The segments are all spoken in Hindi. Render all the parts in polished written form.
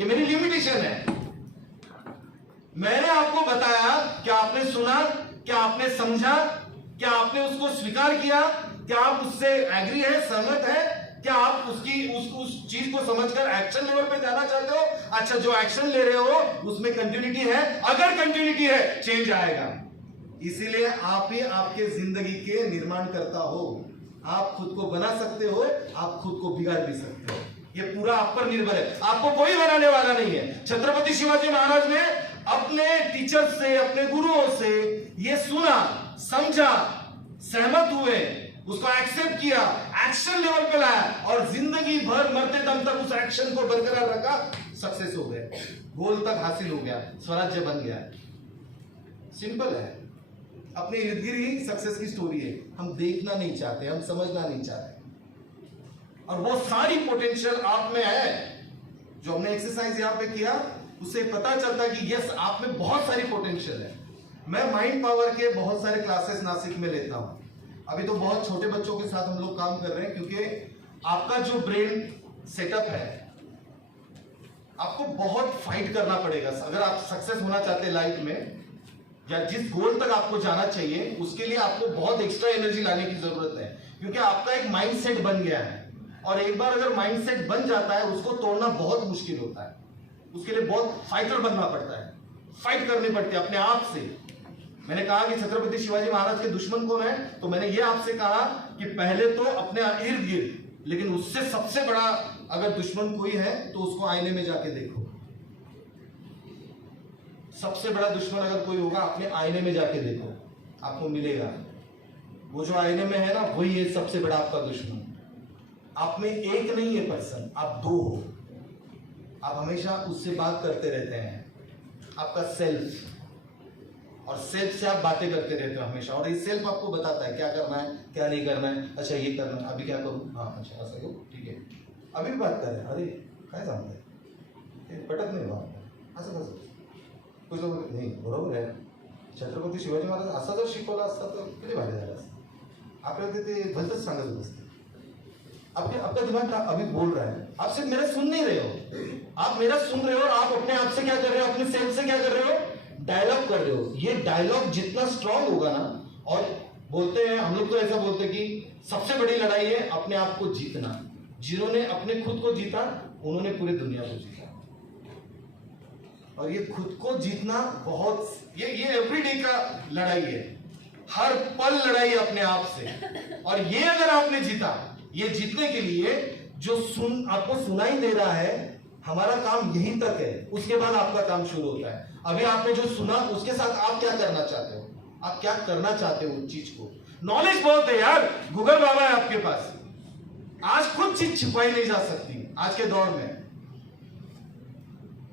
ये मेरी लिमिटेशन है। मैंने आपको बताया, क्या आपने सुना, क्या आपने समझा, क्या आपने उसको स्वीकार किया, क्या आप उससे एग्री है, सहमत है, क्या आप उस चीज को समझकर एक्शन लेवल पे जाना चाहते हो? अच्छा, जो एक्शन ले रहे हो उसमें कंटिन्यूटी है? अगर कंटिन्यूटी है, चेंज आएगा। इसीलिए आप ही आपके जिंदगी के निर्माण करता हो। आप खुद को बना सकते हो, आप खुद को बिगाड़ भी सकते हो। ये पूरा आप पर निर्भर है, आपको कोई बनाने वाला नहीं है। छत्रपति शिवाजी महाराज ने अपने टीचर से, अपने गुरुओं से ये सुना, समझा, सहमत हुए, उसको एक्सेप्ट किया, एक्शन लेवल पे लाया और जिंदगी भर मरते दम तक उस एक्शन को बरकरार रखा, सक्सेस हो गए, गोल तक हासिल हो गया, स्वराज्य बन गया। सिंपल है। अपने इर्द गिर्द ही सक्सेस की स्टोरी है। हम देखना नहीं चाहते, हम समझना नहीं चाहते, और वो सारी पोटेंशियल आप में है। जो हमने एक्सरसाइज यहां पे किया, उससे पता चलता है कि यस, आप में बहुत सारी पोटेंशियल है। मैं माइंड पावर के बहुत सारे क्लासेस नासिक में लेता हूं। अभी तो बहुत छोटे बच्चों के साथ हम लोग काम कर रहे हैं, क्योंकि आपका जो ब्रेन सेटअप है, आपको बहुत फाइट करना पड़ेगा अगर आप सक्सेस होना चाहते हैं लाइफ में, या जिस गोल तक आपको जाना चाहिए, उसके लिए आपको बहुत एक्स्ट्रा एनर्जी लाने की जरूरत है। क्योंकि आपका एक माइंडसेट बन गया है, और एक बार अगर माइंडसेट बन जाता है, उसको तोड़ना बहुत मुश्किल होता है। उसके लिए बहुत फाइटर बनना पड़ता है, फाइट करनी पड़ती है अपने आप से। मैंने कहा कि छत्रपति शिवाजी महाराज के दुश्मन कौन है, तो मैंने ये आपसे कहा कि पहले तो अपने इर्द गिर्द, लेकिन उससे सबसे बड़ा अगर दुश्मन कोई है तो उसको आईने में जाके देखो। सबसे बड़ा दुश्मन अगर कोई होगा, अपने आईने में जाके देखो, आपको मिलेगा। वो जो आईने में है ना, वही है सबसे बड़ा आपका दुश्मन। आप में एक नहीं है पर्सन, आप दो हो। आप हमेशा उससे बात करते रहते हैं, आपका सेल्फ, और सेल्फ से आप बातें करते रहते हो हमेशा, और ये सेल्फ आपको बताता है क्या करना है, क्या नहीं करना है। अच्छा, ये करना है, अभी क्या करूं, हाँ अच्छा ऐसा करो, ठीक है, अभी भी बात कर रहे हैं, अरे काय सांगताय, पटत नाही बाबा, असं कसं कुछ लोक नाही, बरोबर आहे। छत्रपती शिवाजी महाराज असं जर शिकवलं असतं तर किती भारी झालं असतं। आपल्याला ते भलतंच सांगत होत असते। आपका दिमाग अभी बोल रहा है, आप सिर्फ मेरा सुन नहीं रहे हो, आप मेरा सुन रहे हो, आप अपने आप से क्या कर रहे हो, अपने सेल्फ से क्या कर रहे हो, डायलॉग कर रहे हो। ये डायलॉग जितना स्ट्रांग होगा ना, और बोलते हैं हम लोग तो ऐसा बोलते हैं कि सबसे बड़ी लड़ाई है अपने आप को जीतना। जिन्होंने अपने खुद को जीता, उन्होंने पूरी दुनिया को जीता। और ये खुद को जीतना बहुत, ये एवरीडे का लड़ाई है, हर पल लड़ाई है अपने आप से। और ये अगर आपने जीता, ये जीतने के लिए जो आपको सुनाई दे रहा है, हमारा काम यहीं तक है, उसके बाद आपका काम शुरू होता है। अभी आपने जो सुना, उसके साथ आप क्या करना चाहते हो, आप क्या करना चाहते हो उस चीज को। नॉलेज बहुत है यार, गूगल बाबा है आपके पास। आज कुछ चीज छिपाई नहीं जा सकती आज के दौर में,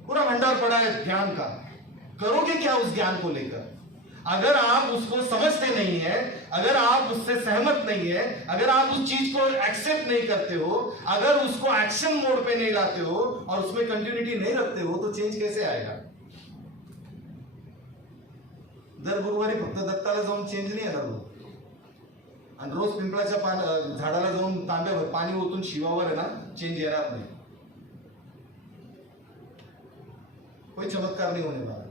पूरा भंडार पड़ा है ज्ञान का। करोगे क्या उस ज्ञान को लेकर? अगर आप उसको समझते नहीं है, अगर आप उससे सहमत नहीं है, अगर आप उस चीज को एक्सेप्ट नहीं करते हो, अगर उसको एक्शन मोड पे नहीं लाते हो और उसमें कंटिन्यूटी नहीं रखते हो, तो चेंज कैसे आएगा? दर गुरुवारी फक्त दत्ताला जाऊन चेंज नाही येणार लोक, आणि रोज पिंपळाच्या झाडाला जाऊन तांब्यावर पाणी ओतून शिवावर आहे ना, चेंज येणार नाही। कोई चमत्कार नहीं होने वाला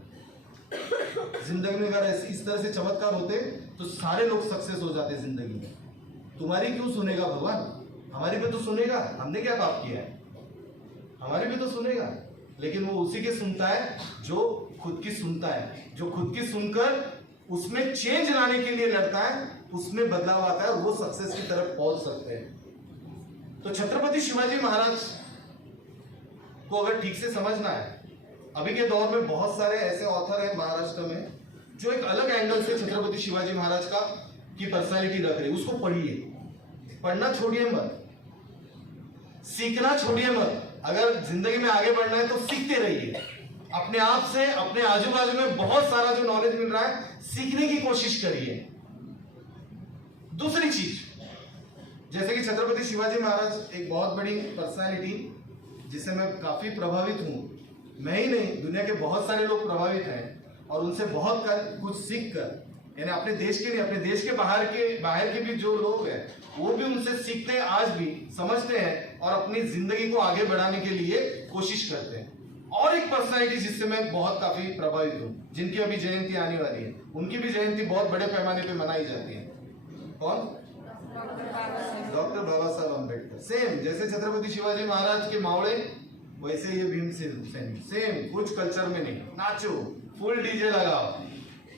जिंदगी में। अगर इस तरह से चमत्कार होते तो सारे लोग सक्सेस हो जाते जिंदगी में। तुम्हारी क्यों सुनेगा भगवान? हमारी भी तो सुनेगा, हमने क्या पाप किया है, हमारी भी तो सुनेगा। लेकिन वो उसी के सुनता है जो खुद की सुनता है, जो खुद की सुनकर उसमें चेंज लाने के लिए लड़ता है, उसमें बदलाव आता है, वो सक्सेस की तरफ पहुंच सकते हैं। तो छत्रपति शिवाजी महाराज को अगर ठीक से समझना है, अभी के दौर में बहुत सारे ऐसे ऑथर हैं महाराष्ट्र में जो एक अलग एंगल से छत्रपति शिवाजी महाराज की पर्सनालिटी रख रहे हैं। उसको पढ़िए, पढ़ना छोड़िए मत, सीखना छोड़िए मत। अगर जिंदगी में आगे बढ़ना है तो सीखते रहिए, अपने आप से, अपने आजू बाजू में बहुत सारा जो नॉलेज मिल रहा है, सीखने की कोशिश करिए। दूसरी चीज, जैसे कि छत्रपति शिवाजी महाराज एक बहुत बड़ी पर्सनालिटी जिससे मैं काफी प्रभावित हूं। मैं ही नहीं, दुनिया के बहुत सारे लोग प्रभावित हैं और उनसे बहुत कुछ सीख कर, यानी अपने देश के नहीं, अपने देश के बाहर के भी जो लोग हैं, वो भी उनसे सीखते हैं, आज भी समझते हैं और अपनी जिंदगी को आगे बढ़ाने के लिए कोशिश करते हैं। और एक पर्सनालिटी जिससे मैं बहुत काफी प्रभावित हूं, जिनकी अभी जयंती आने वाली है, उनकी भी जयंती बहुत बड़े पैमाने पे मनाई जाती है। कौन? डॉक्टर बाबा साहब अम्बेडकर। सेम जैसे छत्रपति शिवाजी महाराज के मावड़े, वैसे ये भीमसेन सैनिक, सेम, कुछ कल्चर में नहीं। नाचो, फुल डीजे लगाओ,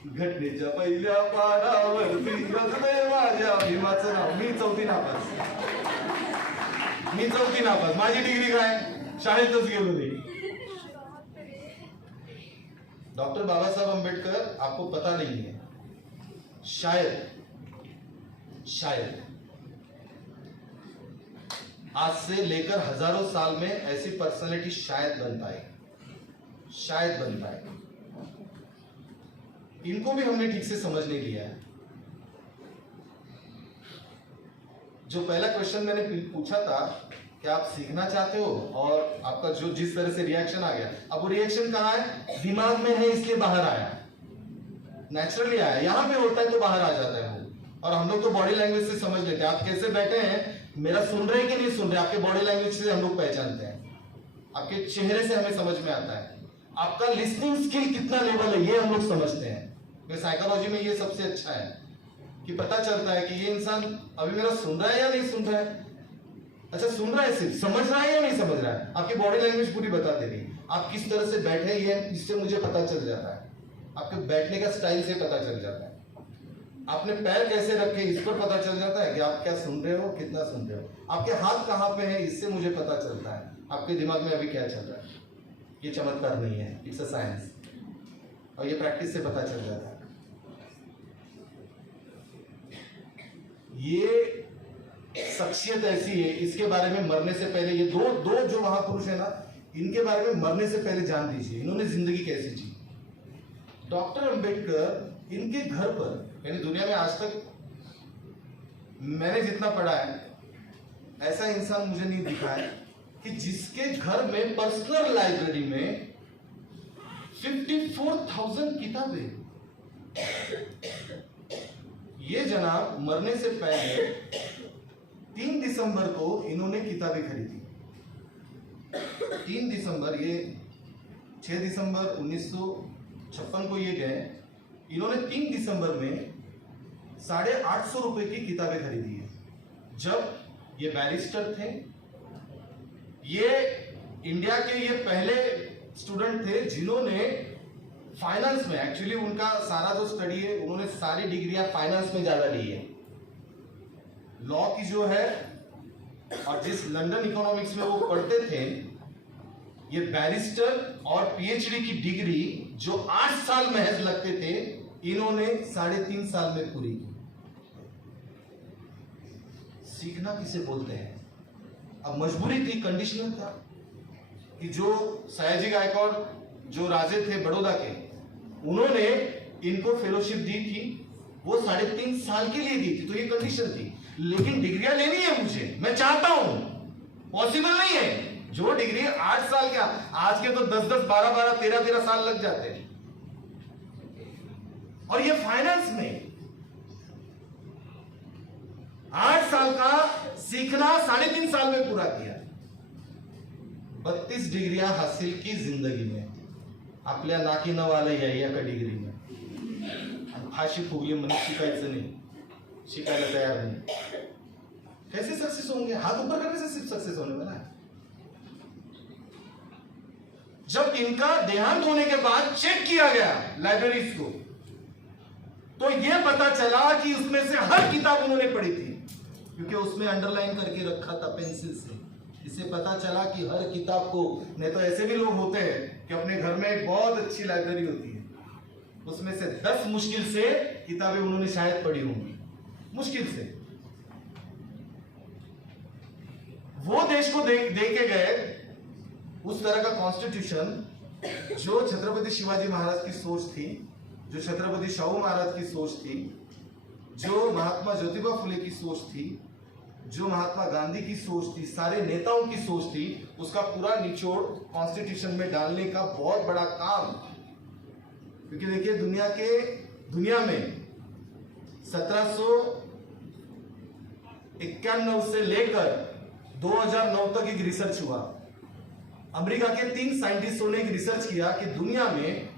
घटनेच्या पहिल्या पाडावरती रचले माझ्या भीमाचं नाव। मी चौथी नापास, माझी डिग्री काय, शाळेतच गेलो नाही। डॉक्टर बाबा साहब अम्बेडकर, आपको पता नहीं है, शायद आज से लेकर हजारों साल में ऐसी पर्सनालिटी शायद बन पाए। इनको भी हमने ठीक से समझ नहीं लिया है। जो पहला क्वेश्चन मैंने पूछा था कि आप सीखना चाहते हो, और आपका जो जिस तरह से रिएक्शन आ गया, अब वो रिएक्शन कहाँ है? दिमाग में है, इसलिए बाहर आया, नेचुरली आया। यहां पे होता है तो बाहर आ जाता है वो। और हम लोग तो बॉडी लैंग्वेज से समझ लेते हैं, आप कैसे बैठे हैं, मेरा सुन रहे कि नहीं सुन रहे, आपके बॉडी लैंग्वेज से हम लोग पहचानते हैं, आपके चेहरे से हमें समझ में आता है, आपका लिसनिंग स्किल कितना लेवल है, ये हम लोग समझते हैं। साइकोलॉजी में ये सबसे अच्छा है कि पता चलता है कि ये इंसान अभी मेरा सुन रहा है या नहीं सुन रहा है। अच्छा, सुन रहा है, सिर्फ समझ रहा है या नहीं समझ रहा है, आपकी बॉडी लैंग्वेज पूरी बता दे रही है। आप किस तरह से बैठे, ये इससे मुझे पता चल जाता है, आपके बैठने का स्टाइल से पता चल जाता है, आपने पैर कैसे रखे इस पर पता चल जाता है कि आप क्या सुन रहे हो, कितना सुन रहे हो, आपके हाथ कहाँ पे है, इससे मुझे पता चलता है आपके दिमाग में अभी क्या चल रहा है। ये चमत्कार नहीं है, इट्स अ साइंस, और ये प्रैक्टिस से पता चल जाता है। ये शख्सियत ऐसी है, इसके बारे में मरने से पहले, ये दो जो महापुरुष है ना, इनके बारे में मरने से पहले जान दीजिए इन्होंने जिंदगी कैसी जी। डॉक्टर अंबेडकर, इनके घर पर, यानी दुनिया में आज तक मैंने जितना पढ़ा है, ऐसा इंसान मुझे नहीं दिखा है कि जिसके घर में पर्सनल लाइब्रेरी में 54,000 किताबें। ये जनाब मरने से पहले 3 दिसंबर को इन्होंने किताबें खरीदी। 3 दिसंबर, ये 6 दिसंबर 1956 को ये गए, इन्होंने 3 दिसंबर में 850 रुपए की किताबें खरीदी है। जब ये बैरिस्टर थे, ये इंडिया के ये पहले स्टूडेंट थे जिन्होंने फाइनेंस में, एक्चुअली उनका सारा जो स्टडी है, उन्होंने सारी डिग्रियां फाइनेंस में ज्यादा ली है। लॉ की जो है, और जिस लंदन इकोनॉमिक्स में वो पढ़ते थे, ये बैरिस्टर और पीएचडी की डिग्री जो 8 साल महज लगते थे, इन्होंने 3.5 साल में पूरी की। सीखना किसे बोलते हैं? अब मजबूरी थी, कंडीशनल था कि जो सयाजी गायकवाड़ जो राजे थे बड़ौदा के, उन्होंने इनको फेलोशिप दी थी, वो 3.5 साल के लिए दी थी, तो ये कंडीशन थी। लेकिन डिग्रियां लेनी है मुझे, मैं चाहता हूं, पॉसिबल नहीं है। जो डिग्री 8 साल का, आज के तो 10-10, 12-12, 13-13 साल लग जाते हैं, और ये फाइनेंस में 8 साल का सीखना 3.5 साल में पूरा किया। 32 डिग्रियां हासिल की जिंदगी में, आपल्या नाकीनं आलं या का डिग्री में, फाशी फुगली म्हणजे शिकायचं नहीं, शिकायला तैयार नहीं। कैसे सक्सेस होंगे? हाथ ऊपर करने से सिर्फ सक्सेस होने वाला है। जब इनका देहांत होने के बाद चेक किया गया लाइब्रेरीज को, तो यह पता चला कि उसमें से हर किताब उन्होंने पढ़ी थी, क्योंकि उसमें अंडरलाइन करके रखा था पेंसिल से। इससे पता चला कि हर किताब को, नहीं तो ऐसे भी लोग होते हैं कि अपने घर में एक बहुत अच्छी लाइब्रेरी होती है, उसमें से 10 मुश्किल से किताबें उन्होंने शायद पढ़ी होंगी, मुश्किल से। वो देश को दे के गए उस तरह का कॉन्स्टिट्यूशन जो छत्रपति शिवाजी महाराज की सोच थी, जो छत्रपति शाहू महाराज की सोच थी, जो महात्मा ज्योतिबा फुले की सोच थी, जो महात्मा गांधी की सोच थी, सारे नेताओं की सोच थी, उसका पूरा निचोड़ कॉन्स्टिट्यूशन में डालने का बहुत बड़ा काम। क्योंकि देखिए, दुनिया में 1791 से लेकर 2009 तक एक रिसर्च हुआ। अमेरिका के 3 साइंटिस्टों ने एक रिसर्च किया कि दुनिया में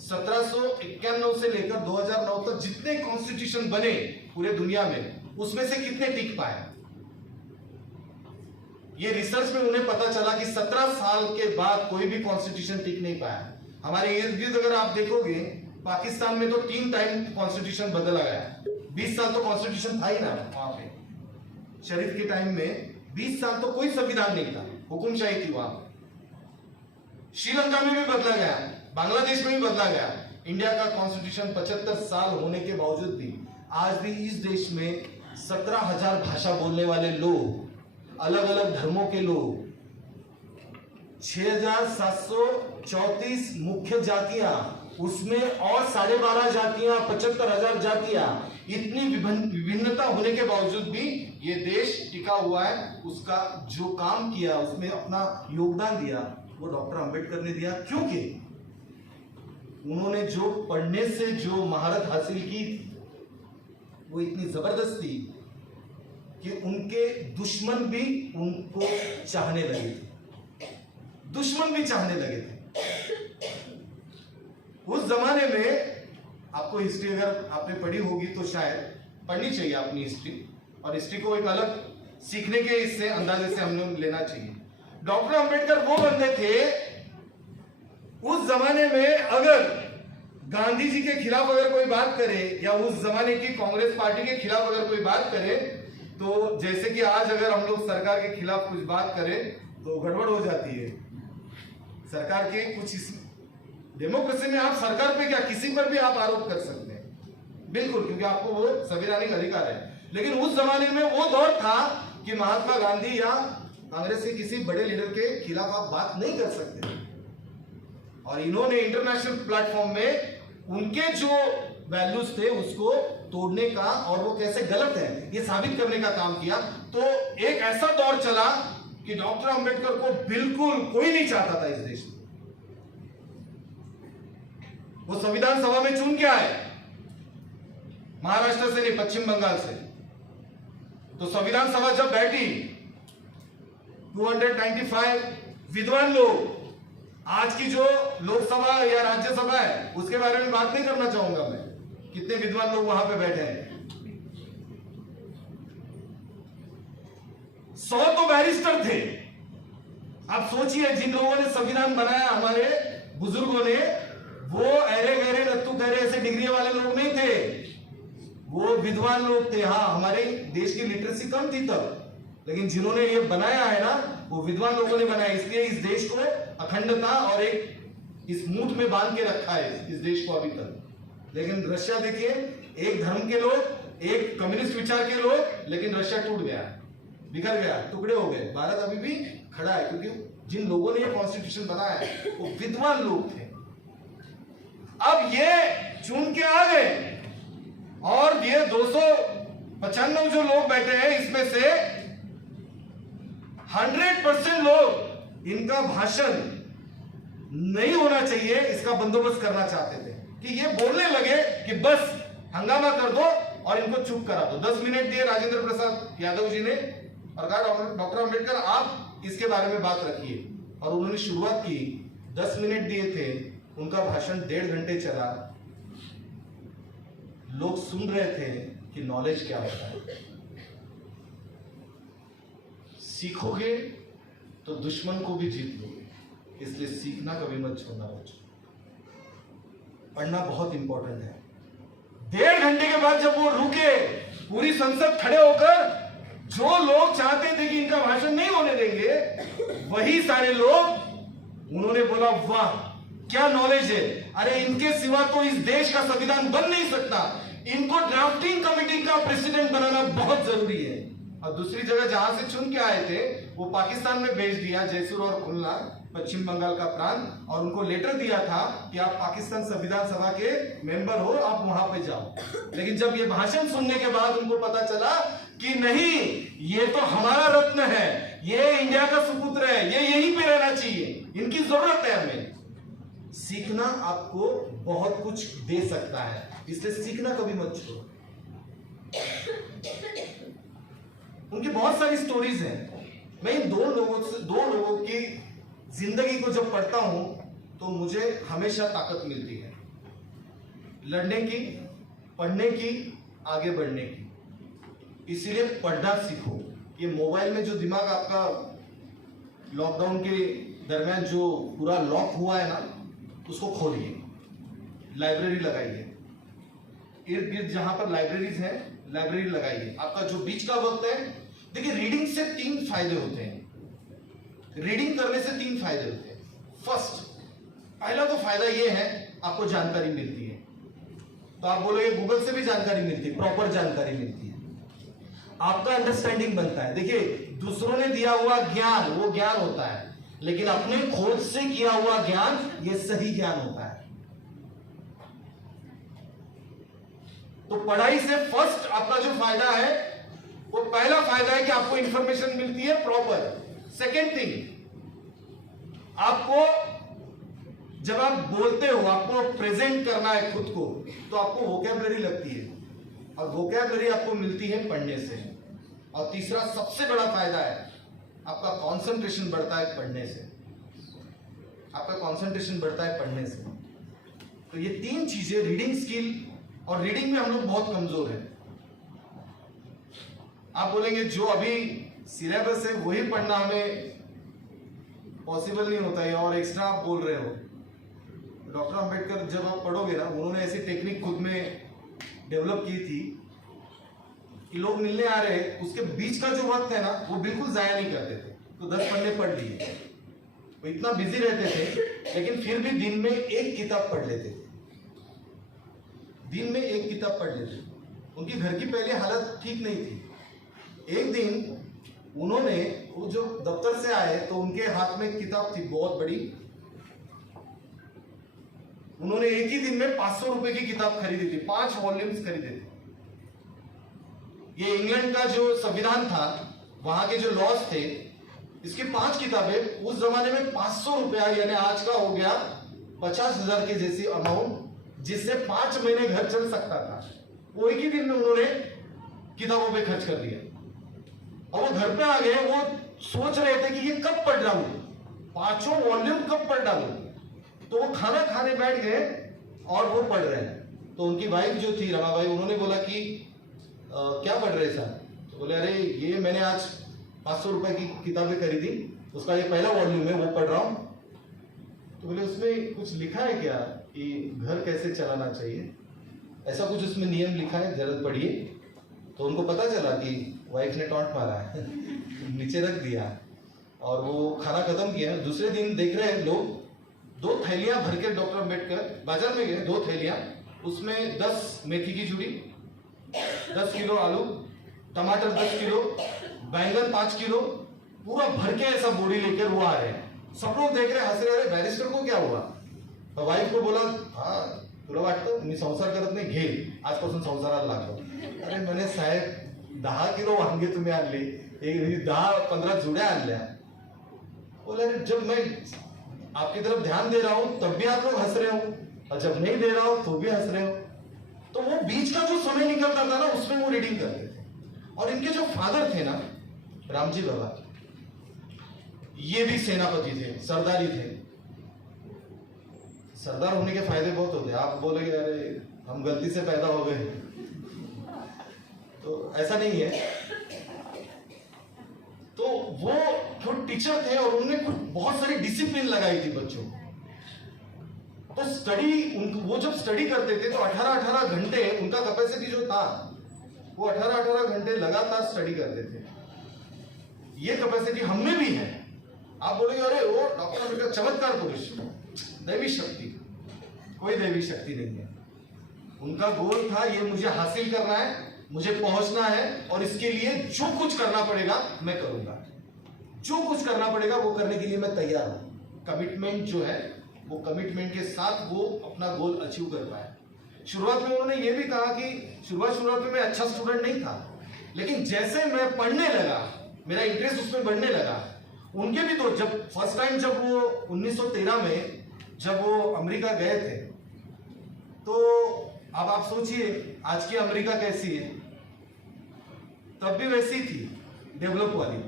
1791 से लेकर 2009 तक जितने कॉन्स्टिट्यूशन बने पूरे दुनिया में, उसमें से कितने टिक पाए। ये रिसर्च में उन्हें पता चला कि 17 साल के बाद कोई भी कॉन्स्टिट्यूशन टिक नहीं पाया। हमारे इर्द गिर्द अगर आप देखोगे, पाकिस्तान में तो 3 टाइम कॉन्स्टिट्यूशन बदला गया। 20 साल तो कॉन्स्टिट्यूशन था ही ना वहां पे। शरीफ के टाइम में 20 साल तो कोई संविधान नहीं था, हुकुमशाही थी वहां पे। श्रीलंका में भी बदला गया, बांग्लादेश में भी बदला गया। इंडिया का कॉन्स्टिट्यूशन 75 साल होने के बावजूद भी आज भी इस देश में 17,000 भाषा बोलने वाले लोग, अलग अलग धर्मों के लोग, 6,734 मुख्य जातियां, उसमें और 12.5 जातियां, 75,000 जातियां, इतनी विभिन्नता होने के बावजूद भी ये देश टिका हुआ है। उसका जो काम किया, उसमें अपना योगदान दिया, वो डॉक्टर अंबेडकर ने दिया। क्योंकि उन्होंने जो पढ़ने से जो महारत हासिल की वो इतनी जबरदस्त थी कि उनके दुश्मन भी उनको चाहने लगे थे। दुश्मन भी चाहने लगे थे। उस जमाने में, आपको हिस्ट्री अगर आपने पढ़ी होगी तो शायद पढ़नी चाहिए अपनी हिस्ट्री, और हिस्ट्री को एक अलग सीखने के इससे अंदाजे से हमने लेना चाहिए। डॉक्टर अंबेडकर वो बंदे थे, उस जमाने में अगर गांधी जी के खिलाफ अगर कोई बात करे या उस जमाने की कांग्रेस पार्टी के खिलाफ अगर कोई बात करे, तो जैसे कि आज अगर हम लोग सरकार के खिलाफ कुछ बात करें तो गड़बड़ हो जाती है। सरकार के कुछ इस डेमोक्रेसी में आप सरकार पे क्या किसी पर भी आप आरोप कर सकते हैं, बिल्कुल, क्योंकि आपको वो संवैधानिक अधिकार है। लेकिन उस जमाने में वो दौर था कि महात्मा गांधी या कांग्रेस के किसी बड़े लीडर के खिलाफ आप बात नहीं कर सकते। और इन्होंने इंटरनेशनल प्लेटफॉर्म में उनके जो वैल्यूज थे उसको तोड़ने का और वो कैसे गलत है ये साबित करने का काम किया। तो एक ऐसा दौर चला कि डॉक्टर अंबेडकर को बिल्कुल कोई नहीं चाहता था इस देश में। वो संविधान सभा में चुन के आए, महाराष्ट्र से नहीं, पश्चिम बंगाल से। तो संविधान सभा जब बैठी, 295 विद्वान लोग, आज की जो लोकसभा या राज्यसभा है उसके बारे में बात नहीं करना चाहूंगा मैं, कितने विद्वान लोग वहां पे बैठे हैं। 100 तो बैरिस्टर थे। आप सोचिए, जिन लोगों ने संविधान बनाया, हमारे बुजुर्गों ने, वो अरे गहरे नत्थु खैरे ऐसे डिग्री वाले लोग नहीं थे, वो विद्वान लोग थे। हाँ, हमारे देश की लिटरेसी कम थी तब, लेकिन जिन्होंने ये बनाया है ना, वो विद्वान लोगों ने बनाया। इसलिए इस देश को अखंडता और एक इस मूठ में बांध के रखा है इस देश को अभी तक। लेकिन रशिया देखिए, एक धर्म के लोग, एक कम्युनिस्ट विचार के लोग, लेकिन रशिया टूट गया, बिखर गया, टुकड़े हो गए। भारत अभी भी खड़ा है क्योंकि जिन लोगों ने ये कॉन्स्टिट्यूशन बनाया है वो विद्वान लोग थे। अब ये चुन के आ गए और ये 295 जो लोग बैठे हैं, इसमें से 100% लोग, इनका भाषण नहीं होना चाहिए, इसका बंदोबस्त करना चाहते थे कि ये बोलने लगे कि बस हंगामा कर दो और इनको चुप करा दो। 10 मिनट दिए राजेंद्र प्रसाद यादव जी ने और कहा डॉक्टर अंबेडकर आप इसके बारे में बात रखिए। और उन्होंने शुरुआत की, 10 मिनट दिए थे, उनका भाषण 1.5 घंटे चला। लोग सुन रहे थे कि नॉलेज क्या होता है। सीखोगे तो दुश्मन को भी जीत लोगे, इसलिए सीखना कभी मत छोड़ना बच्चों। पढ़ना बहुत इंपॉर्टेंट है। 1.5 घंटे के बाद जब वो रुके, पूरी संसद खड़े होकर, जो लोग चाहते थे कि इनका भाषण नहीं होने देंगे, वही सारे लोग, उन्होंने बोला वाह क्या नॉलेज है, अरे इनके सिवा तो इस देश का संविधान बन नहीं सकता, इनको ड्राफ्टिंग कमेटी का प्रेसिडेंट बनाना बहुत जरूरी है। और दूसरी जगह जहां से चुन के आए थे वो पाकिस्तान में भेज दिया, जयसुर और खुलना, पश्चिम बंगाल का प्रांत, और उनको लेटर दिया था कि आप पाकिस्तान संविधान सभा के मेंबर हो, आप वहां पे जाओ। लेकिन जब ये भाषण सुनने के बाद उनको पता चला कि नहीं, ये तो हमारा रत्न है, ये इंडिया का सुपुत्र है, ये यहीं पे रहना चाहिए, इनकी जरूरत है हमें। सीखना आपको बहुत कुछ दे सकता है, इसलिए सीखना कभी मत छोड़ो। उनकी बहुत सारी स्टोरीज हैं। मैं इन दो लोगों की जिंदगी को जब पढ़ता हूं तो मुझे हमेशा ताकत मिलती है लड़ने की, पढ़ने की, आगे बढ़ने की। इसीलिए पढ़ना सीखो। ये मोबाइल में जो दिमाग आपका लॉकडाउन के दरमियान जो पूरा लॉक हुआ है ना, उसको खोलिए, लाइब्रेरी लगाइए। इर्द गिर्द जहां पर लाइब्रेरीज हैं, लाइब्रेरी लगाइए। आपका जो बीच का वक्त है, देखिए रीडिंग से 3 फायदे होते हैं। रीडिंग करने से 3 फायदे होते हैं। फर्स्ट, पहला तो फायदा ये है, आपको जानकारी मिलती है। तो आप बोलोगे गूगल से भी जानकारी मिलती है, प्रॉपर जानकारी मिलती है। आपका अंडरस्टैंडिंग बनता है। देखिए दूसरों ने दिया हुआ ज्ञान वो ज्ञान होता है, लेकिन अपने खोज से किया हुआ ज्ञान ये सही ज्ञान होता है। तो पढ़ाई से फर्स्ट आपका जो फायदा है, वो पहला फायदा है कि आपको इंफॉर्मेशन मिलती है प्रॉपर। सेकेंड थिंग, आपको जब आप बोलते हो, आपको प्रेजेंट करना है खुद को, तो आपको वोकैबुलरी लगती है, और वोकैबुलरी आपको मिलती है पढ़ने से। और तीसरा सबसे बड़ा फायदा है, आपका कंसंट्रेशन बढ़ता है पढ़ने से। आपका कंसंट्रेशन बढ़ता है पढ़ने से। तो ये 3 चीजें, रीडिंग स्किल, और रीडिंग में हम लोग बहुत कमजोर हैं। आप बोलेंगे जो अभी सिलेबस है वही पढ़ना हमें पॉसिबल नहीं होता है, और एक्स्ट्रा आप बोल रहे हो। डॉक्टर अंबेडकर जब आप पढ़ोगे ना, उन्होंने ऐसी टेक्निक खुद में डेवलप की थी कि लोग मिलने आ रहे, उसके बीच का जो वक्त है ना, वो बिल्कुल जाया नहीं करते थे। तो 10 पन्ने पढ़ लिए। वो इतना बिजी रहते थे, लेकिन फिर भी दिन में 1 किताब पढ़ लेते थे। दिन में 1 किताब पढ़ लेते थे। उनकी घर की पहले हालत ठीक नहीं थी। एक दिन उन्होंने, वो जो दफ्तर से आए तो उनके हाथ में एक किताब थी बहुत बड़ी। उन्होंने एक ही दिन में 500 रुपए की किताब खरीदी थी, 5 वॉल्यूम्स खरीदे थे। ये इंग्लैंड का जो संविधान था, वहां के जो लॉज थे, इसकी 5 किताबें। उस जमाने में 500 रुपया, यानी आज का हो गया 50,000 के जैसी अमाउंट, जिससे 5 महीने घर चल सकता था, वो एक ही दिन में उन्होंने किताबों पे खर्च कर दिया। और वो घर पे आ गए, वो सोच रहे थे कि ये कब पढ़ डालूं, 5 वॉल्यूम कब पढ़ डालूं। तो वो खाना खाने बैठ गए और वो पढ़ रहे हैं। तो उनकी वाइफ जो थी रमाबाई, उन्होंने बोला कि क्या पढ़ रहे सर? तो बोले अरे ये मैंने आज 500 रुपए की किताबें खरीदी, उसका ये पहला वॉल्यूम है, वो पढ़ रहा हूं। तो बोले उसमें कुछ लिखा है क्या कि घर कैसे चलाना चाहिए? ऐसा कुछ उसमें नियम लिखा है, जरूर पढ़िए। तो उनको पता चला कि वाइफ ने टॉन्ट मारा है नीचे रख दिया, और वो खाना खत्म किया। दूसरे दिन देख रहे हैं लोग, 2 थैलियां भर के डॉक्टर अम्बेडकर बाजार में गए, 2 थैलियां, उसमें 10 मेथी की जुड़ी, 10 किलो आलू, टमाटर 10 किलो, बैंगन 5 किलो, पूरा भर के ऐसा बोरी लेकर वो आ रहे हैं। सब लोग देख रहे, हंस रहे, बैरिस्टर को क्या हुआ? तो वाईफ को बोला, हाँ तुला वाटतं मी संसार करत नाही, घे आजपासून संसाराला लागतो. अरे म्हणे साहेब 10 किलो वांगे तुम्ही आणले, 10-15 जुड्या आणल्या. बोला जब मैं आपकी तरफ ध्यान दे रहा हूं तब भी आप लोग हंस रहे हो, और जब नहीं दे रहा हूं तो भी हंस रहे हो. तो वो बीच का जो समय निकलता था ना, उसमें वो रीडिंग करते थे. और इनके जो फादर थे ना, रामजी बाबा, ये भी सेनापति थे, सरदारी थे. सरदार होने के फायदे बहुत होते हैं. आप बोलेंगे अरे हम गलती से पैदा हो गए, तो ऐसा नहीं है. तो वो जो टीचर थे और उन्होंने कुछ बहुत सारी डिसिप्लिन लगाई थी बच्चों को. तो स्टडी, वो जब स्टडी करते थे तो 18-18 घंटे उनका कैपेसिटी जो था, वो 18-18 घंटे लगातार स्टडी करते थे. ये कैपेसिटी हम में भी है. आप बोलेंगे अरे वो डॉक्टर अम्बेडकर चमत्कार पुरुष, दैवी शक्ति. कोई दैवी शक्ति नहीं है. उनका गोल था ये मुझे हासिल करना है, मुझे पहुंचना है, और इसके लिए जो कुछ करना पड़ेगा मैं करूंगा. जो कुछ करना पड़ेगा वो करने के लिए मैं तैयार हूं. कमिटमेंट जो है, वो कमिटमेंट के साथ वो अपना गोल अचीव कर पाए. शुरुआत में उन्होंने ये भी कहा कि शुरुआत में मैं अच्छा स्टूडेंट नहीं था, लेकिन जैसे मैं पढ़ने लगा, मेरा इंटरेस्ट उसमें बढ़ने लगा. उनके भी तो जब फर्स्ट टाइम जब वो 1913 में जब वो अमेरिका गए थे, तो अब आप सोचिए आज की अमेरिका कैसी है, तब भी वैसी थी, डेवलप वाली.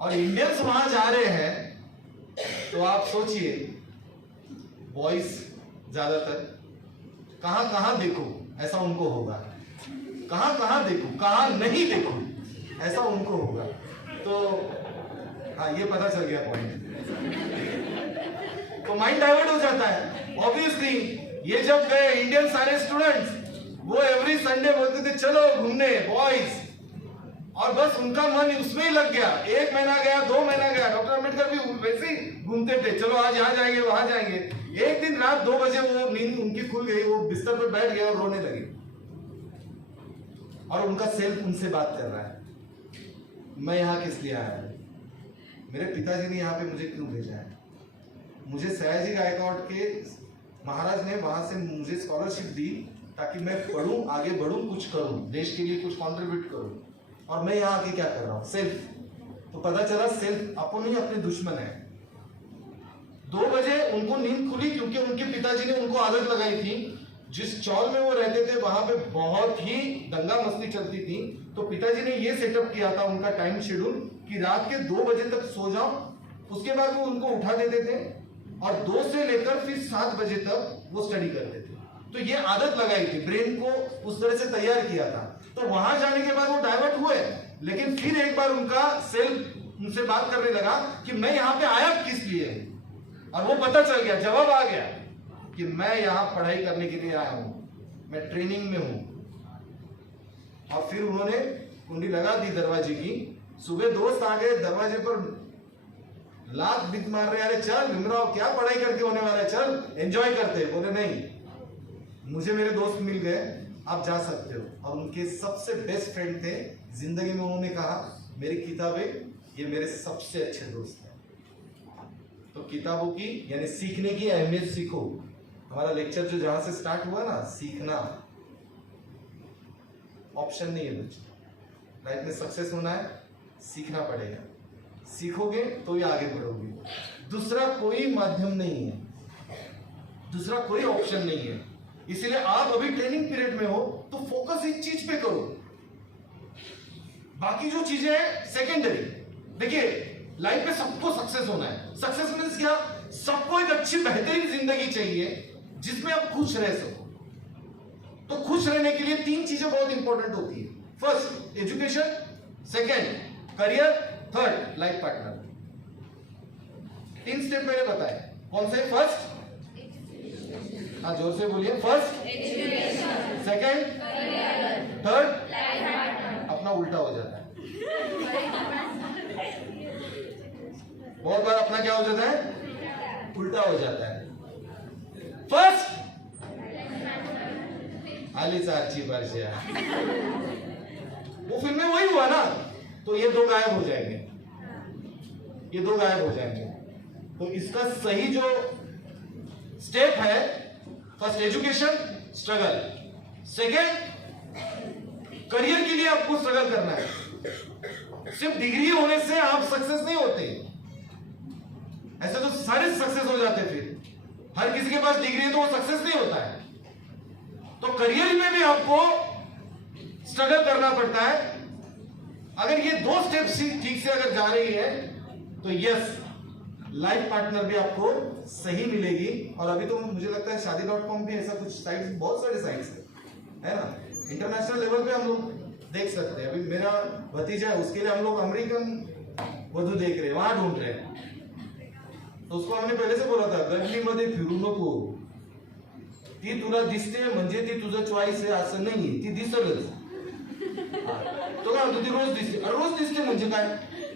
और इंडियंस वहां जा रहे हैं तो आप सोचिए, बॉयज ज्यादातर कहां कहां देखो ऐसा उनको होगा, कहां कहां देखो कहां नहीं देखो ऐसा उनको होगा। तो हाँ, ये पता चल गया पॉइंट। तो माइंड डाइवर्ट हो जाता है ऑब्वियसली। ये जब गए इंडियन सारे स्टूडेंट्स, वो एवरी संडे बोलते थे चलो घूमने बॉयज, और बस उनका मन उसमें ही लग गया। 1 महीना गया, 2 महीना गया, डॉक्टर अम्बेडकर भी वैसे ही घूमते थे, चलो आज यहाँ जाएंगे वहां जाएंगे। एक दिन रात 2 बजे वो नींद उनकी खुल गई, वो बिस्तर पर बैठ गए और रोने लगे, और उनका सेल्फ उनसे बात कर रहा है, मैं यहाँ किस लिए आया हूँ, मेरे पिताजी ने यहाँ पे मुझे क्यों भेजा है, मुझे सयाजी गायकवाड़ के महाराज ने वहां से मुझे स्कॉलरशिप दी ताकि मैं पढ़ूं, आगे बढ़ूं, कुछ करूं, देश के लिए कुछ कंट्रीब्यूट करूं, और मैं यहाँ आके क्या कर रहा हूं, सेल्फ। तो पता चला सेल्फ अपन ही अपने दुश्मन है। 2 बजे उनको नींद खुली क्योंकि उनके पिताजी ने उनको आदत लगाई थी, जिस चौल में वो रहते थे वहां पे बहुत ही दंगा मस्ती चलती थी। तो पिताजी ने ये सेटअप किया था उनका टाइम शेड्यूल कि रात के 2 बजे तक सो जाओ, उसके बाद वो उनको उठा देते थे और 2 से लेकर फिर 7 बजे तक वो स्टडी करते थे। तो ये आदत लगाई थी, ब्रेन को उस तरह से तैयार किया था। तो वहां जाने के बाद वो डाइवर्ट हुए, लेकिन फिर एक बार उनका सेल्फ उनसे बात करने लगा कि मैं यहाँ पे आया किस लिए हूं, और वो पता चल गया, जवाब आ गया कि मैं यहाँ पढ़ाई करने के लिए आया हूं, मैं ट्रेनिंग में हूं। और फिर उन्होंने कुंडी लगा दी दरवाजे की। सुबह दोस्त आ गए दरवाजे पर, लात बित मार रहे, अरे चल भीमराव क्या पढ़ाई करके होने वाला है, चल एंजॉय करते। बोले नहीं, मुझे मेरे दोस्त मिल गए, आप जा सकते हो। और उनके सबसे बेस्ट फ्रेंड थे जिंदगी में, उन्होंने कहा मेरी किताबें ये मेरे सबसे अच्छे दोस्त हैं। तो किताबों की यानी सीखने की अहमियत सीखो। हमारा लेक्चर जो जहां से स्टार्ट हुआ ना, सीखना ऑप्शन नहीं है बच्चे, लाइफ में सक्सेस होना है सीखना पड़ेगा, सीखोगे तो ही आगे बढ़ोगे। दूसरा कोई माध्यम नहीं है, दूसरा कोई ऑप्शन नहीं है। इसीलिए आप अभी ट्रेनिंग पीरियड में हो तो फोकस एक चीज पे करो, बाकी जो चीजें हैं सेकेंडरी। देखिए लाइफ में सबको सक्सेस होना है। सक्सेस मीन्स क्या, सबको एक अच्छी बेहतरीन जिंदगी चाहिए जिसमें आप खुश रह सको। तो खुश रहने के लिए 3 चीजें बहुत इंपॉर्टेंट होती है। First education, second career, third life partner. 3 step मैंने बताए, कौन से? फर्स्ट, हाँ जोर से बोलिए, फर्स्ट सेकेंड, थर्ड। अपना उल्टा हो जाता है बहुत बार, अपना क्या हो जाता है, उल्टा हो जाता है। फर्स्ट आली साची वर्षा, वो फिल्म में वही हुआ ना, तो ये 2 गायब हो जाएंगे, ये 2 गायब हो जाएंगे। तो इसका सही जो स्टेप है, first education struggle, second career के लिए आपको स्ट्रगल करना है। सिर्फ डिग्री होने से आप सक्सेस नहीं होते, ऐसे तो सारे सक्सेस हो जाते। फिर हर किसी के पास डिग्री है तो वो सक्सेस नहीं होता है। तो करियर में भी आपको स्ट्रगल करना पड़ता है। अगर ये 2 स्टेप्स ठीक से अगर जा रही है तो यस, लाइफ पार्टनर भी आपको सही मिलेगी। और अभी तो मुझे लगता है शादी.com भी ऐसा कुछ साइट्स, बहुत सारे साइट्स है ना, इंटरनेशनल लेवल पे हम लोग देख सकते हैं। अभी मेरा भतीजा है, उसके लिए हम लोग अमेरिकन वधू देख रहे हैं, वहां ढूंढ रहे हैं। तो उसको हमने पहले से बोला था, गल्लीमध्ये फिरू नको, ती तुला दिसते म्हणजे ती तुझं चॉईस आहे असं नाहीये, ती दिसलच। तो काय म्हणतो, ती रोज दिसते, अरे रोज दिसते म्हणजे काय,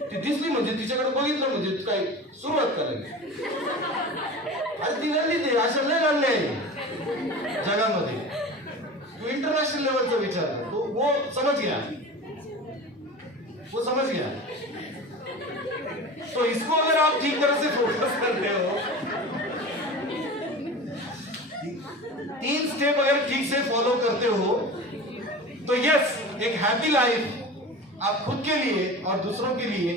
ती दिसली म्हणजे तिच्याकडे बघितलं म्हणजे काय सुरुवात करायला, अरे ती गल्ली ते अशा लय गल्ल्या आहे जगामध्ये। तो इंटरनेशनल लेवल का विचार है, तो वो समझ गया, वो समझ गया। तो इसको अगर आप ठीक तरह से फोकस करते हो, 3 स्टेप अगर ठीक से फॉलो करते हो तो यस, एक हैप्पी लाइफ आप खुद के लिए और दूसरों के लिए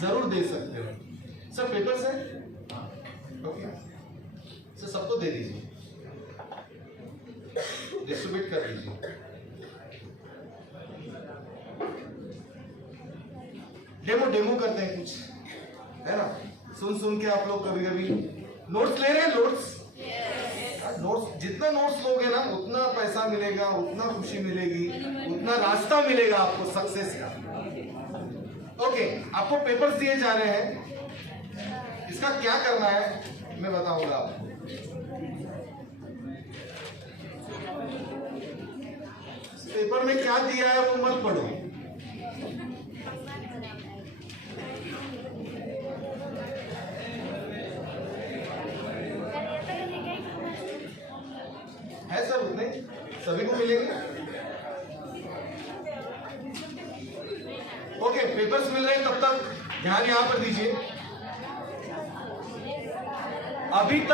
जरूर दे सकते हो। सर पेपर्स है, ओके सर, सबको दे दीजिए, डिस्ट्रीब्यूट कर दीजिए। डेमो करते हैं कुछ, है ना, सुन सुन के आप लोग कभी कभी नोट्स ले रहे हैं। नोट्स जितना नोट्स लोगे ना उतना पैसा मिलेगा, उतना खुशी मिलेगी, उतना रास्ता मिलेगा आपको सक्सेस का। ओके, आपको पेपर्स दिए जा रहे हैं, इसका क्या करना है मैं बताऊंगा आपको। पेपर में क्या दिया है वो मत पढ़ो, है सर उतने सभी को मिलेंगे। ओके, पेपर्स मिल रहे हैं, तब तक ध्यान यहां पर दीजिए। अभी तक